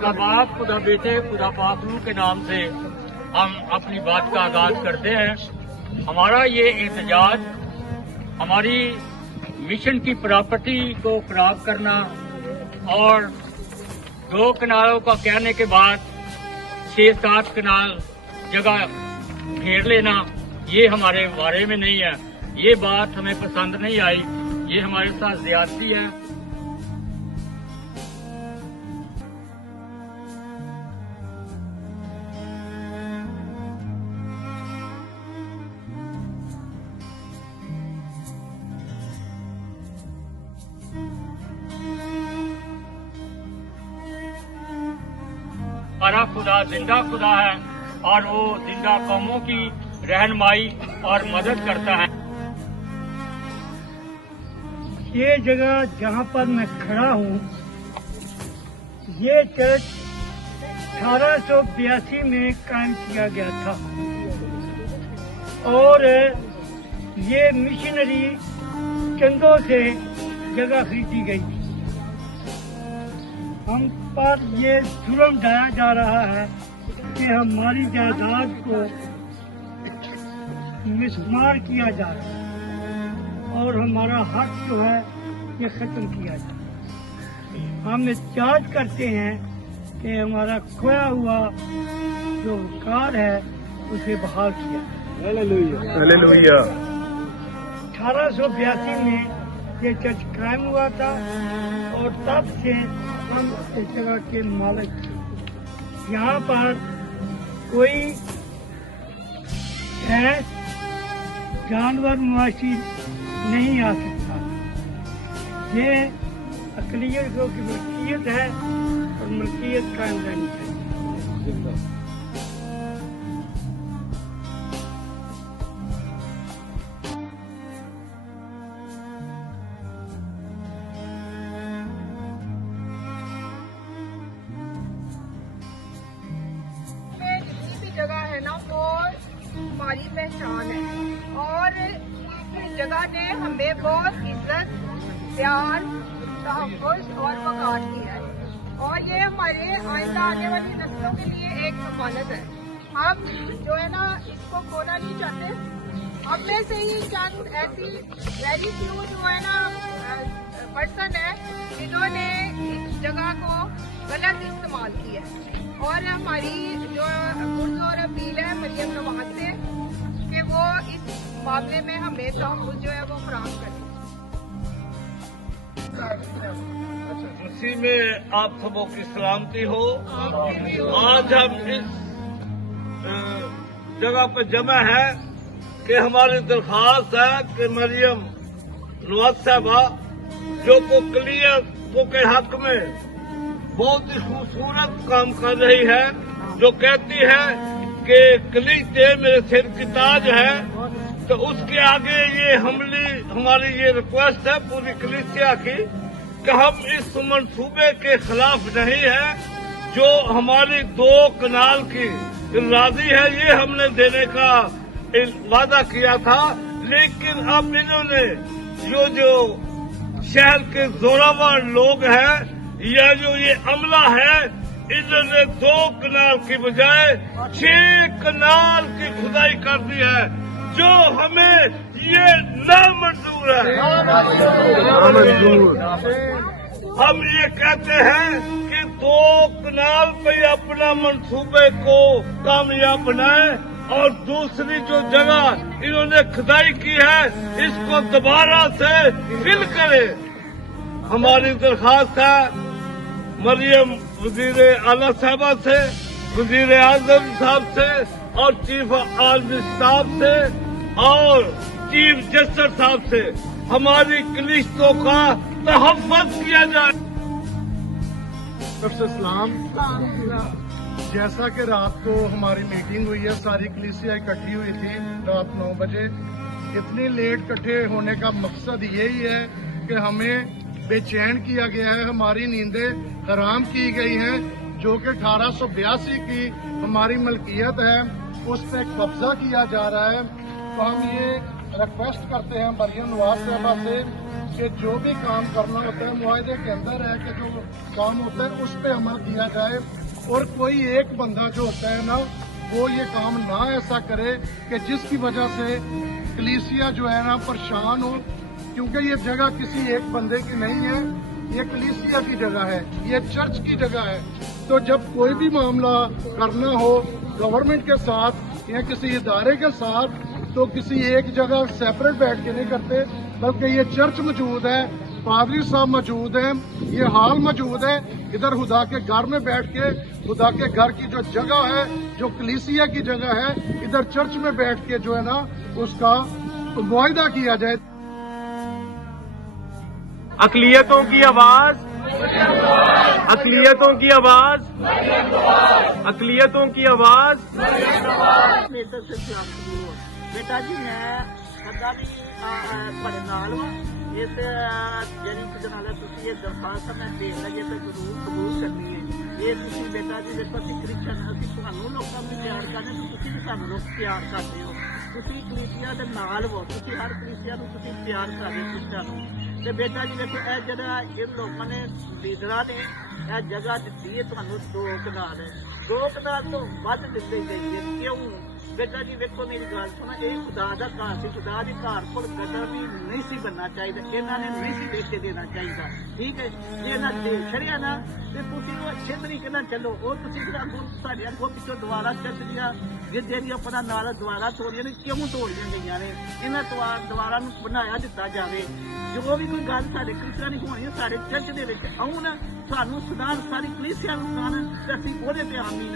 खुदा बाप, खुदा बेटे, खुदा पाक रूह के नाम से हम अपनी बात का आगाज करते हैं। हमारा ये एहतजाज हमारी मिशन की प्रॉपर्टी को खराब करना और 2 कनालों का कहने के बाद 6-7 कनाल जगह घेर लेना, ये हमारे बारे में नहीं है। ये बात हमें पसंद नहीं आई, ये हमारे साथ ज्यादती है। हमारा खुदा जिंदा खुदा है और वो जिंदा कौमों की रहनुमाई और मदद करता है। ये जगह जहाँ पर मैं खड़ा हूँ, ये चर्च 1882 में कायम किया गया था और ये मिशनरी चंदों से जगह खरीदी गई थी। हम पर ये जुर्म ढाया जा रहा है कि हमारी जायदाद को मिसमार किया जा रहा है और हमारा हक जो है ये खत्म किया जा रहा है। हम एहतजाज करते हैं कि हमारा खोया हुआ जो कार है उसे बहाल किया। हालेलुया। 1882 में ये चर्च कायम हुआ था और तब से हम इस जगह के मालिक थे। यहाँ पर कोई भैंस जानवर मवाशी नहीं आ सकता। ये अक़लियतों की मलकियत है और मलकियत कायम रहनी चाहिए। जगह है ना वो हमारी पहचान है और इस जगह ने हमें बहुत इज्जत, प्यार, तहफ़्फ़ुज़ और वक़ार की है और ये हमारे आइंदा आने वाली नस्लों के लिए एक अमानत है। हम जो है ना इसको खोना नहीं चाहते। हम में से ही चंद ऐसी वेरी फ्यू जो है ना पर्सन है जिन्होंने इस जगह को गलत इस्तेमाल किया है और हमारी जो पुरज़ोर अपील है मरियम नवाज से कि वो इस मामले में हमें तहफ़्फ़ुज़ जो है वो फराहम करें। उसी में आप सबों की सलामती हो। आज हम इस जगह पर जमा है कि हमारी दरख्वास्त है कि मरियम नवाज साहबा जो अक़लियतों के हक में बहुत ही खूबसूरत काम कर रही है, जो कहती है कि कलीसिया मेरे सिर की ताज है, तो उसके आगे ये हमारी ये रिक्वेस्ट है पूरी कलीसिया की कि हम इस मंसूबे के खिलाफ नहीं है। जो हमारी 2 कनाल की राजी है ये हमने देने का वादा किया था, लेकिन अब इन्होंने जो शहर के जोरावर लोग हैं या जो ये अमला है, इन्होंने 2 कनाल की बजाय 6 कनाल की खुदाई कर दी है, जो हमें ये नामंजूर है। हम ये कहते हैं कि 2 कनाल पे अपना मंसूबे को कामयाब बनाए और दूसरी जो जगह इन्होंने खुदाई की है इसको दोबारा से फिल करे। हमारी दरख्वास्त है मरियम वजीर आला साहबा से, वजीर आजम साहब से और चीफ आर्मी साहब से और चीफ जस्टिस साहब से हमारी कलीसियों का तहफ़्फ़ुज़ किया जाए। सलाम। जैसा कि रात को हमारी मीटिंग हुई है, सारी कलीसिया इकट्ठी हुई थी रात 9 बजे। इतनी लेट इकट्ठे होने का मकसद यही है कि हमें बेचैन किया गया है, हमारी नींदें हराम की गई हैं, जो कि 1882 की हमारी मलकियत है, उस पर कब्जा किया जा रहा है तो हम ये रिक्वेस्ट करते हैं मरियम नवाज साहबा से कि जो भी काम करना होता है मुआहदे के अंदर है कि जो काम होता है उस पर अमल किया जाए, और कोई एक बंदा जो होता है ना वो ये काम ना ऐसा करे कि जिसकी वजह से कलीसिया जो है ना परेशान हो, क्योंकि ये जगह किसी एक बंदे की नहीं है, ये कलीसिया की जगह है, ये चर्च की जगह है। तो जब कोई भी मामला करना हो गवर्नमेंट के साथ या किसी इदारे के साथ, तो किसी एक जगह सेपरेट बैठ के नहीं करते, बल्कि ये चर्च मौजूद है, पादरी साहब मौजूद हैं, ये हॉल मौजूद है, इधर खुदा के घर में बैठ के खुदा के घर की जो जगह है, जो कलीसिया की जगह है, इधर चर्च में बैठ के जो है ना उसका मुआहिदा किया जाए। अक़लियतों की आवाज, अक़लियतों की आवाज, अक़लियतों की आवाज। बेटा जी मैं सदा भी ਤੁਹਾਡੇ ਨਾਲ ਹਾਂ ਇਸ ਜਿਹੜੀ ਨਾਲ ਤੁਸੀਂ ਇਹ ਦਰਖਾਸਤ ਮੈਂ ਭੇਜ ਲਈਏ ਤੇ ਜ਼ਰੂਰ ਕਬੂਲ ਕਰਨੀ ਹੈ। ਇਹ ਤੁਸੀਂ ਬੇਟਾ ਜੀ ਦੇਖੋ ਅਸੀਂ ਕ੍ਰਿਸਚਨ ਅਸੀਂ ਤੁਹਾਨੂੰ ਲੋਕਾਂ ਨੂੰ ਪਿਆਰ ਕਰਦੇ ਤੇ ਤੁਸੀਂ ਵੀ ਸਾਨੂੰ ਲੋਕ ਪਿਆਰ ਕਰਦੇ ਹੋ। ਤੁਸੀਂ ਕਲੀਸਿਆ ਦੇ ਨਾਲ ਹੋ, ਤੁਸੀਂ ਹਰ ਕਲੀਸਿਆ ਨੂੰ ਤੁਸੀਂ ਪਿਆਰ ਕਰਦੇ ਕ੍ਰਿਸਚਨ ਨੂੰ। ਤੇ ਬੇਟਾ ਜੀ ਦੇਖੋ ਇਹ ਜਿਹੜਾ ਇਹ ਲੋਕਾਂ ਨੇ ਲੀਡਰਾਂ ਨੇ ਇਹ ਜਗ੍ਹਾ ਦਿੱਤੀ ਹੈ ਤੁਹਾਨੂੰ 2 ਕਨਾਲ ਹੈ, 2 ਕਨਾਲ ਤੋਂ ਵੱਧ ਦਿੱਤੇ ਗਈ ਹੈ। ਕਿਉਂ बेटा जी देखो मेरी गल सुनो, ये खुदा का घर से खुदा के घर को गदर भी नहीं सी बनना चाहिए, इन्होंने नहीं सी देख के देना चाहिए। ठीक है जे इन्हें दे छड़िया ना तो तुम अच्छे तरीके ना चलो, और साढ़े अगों पिछों दोबारा चर्च दिया जिहड़ियां अपना नाल दोबारा तोड़ियां ने क्यों तोड़ियां गई ने, इन्हें दोबारा बनाया दिता जाए। जो भी कोई गल साढ़े कलीसिया नहीं होनी साढ़े चर्च दे विच आउण, सानू सुधार सारी कलीसिया नूं सुधारन ते असीं ओहदे ते आमीन।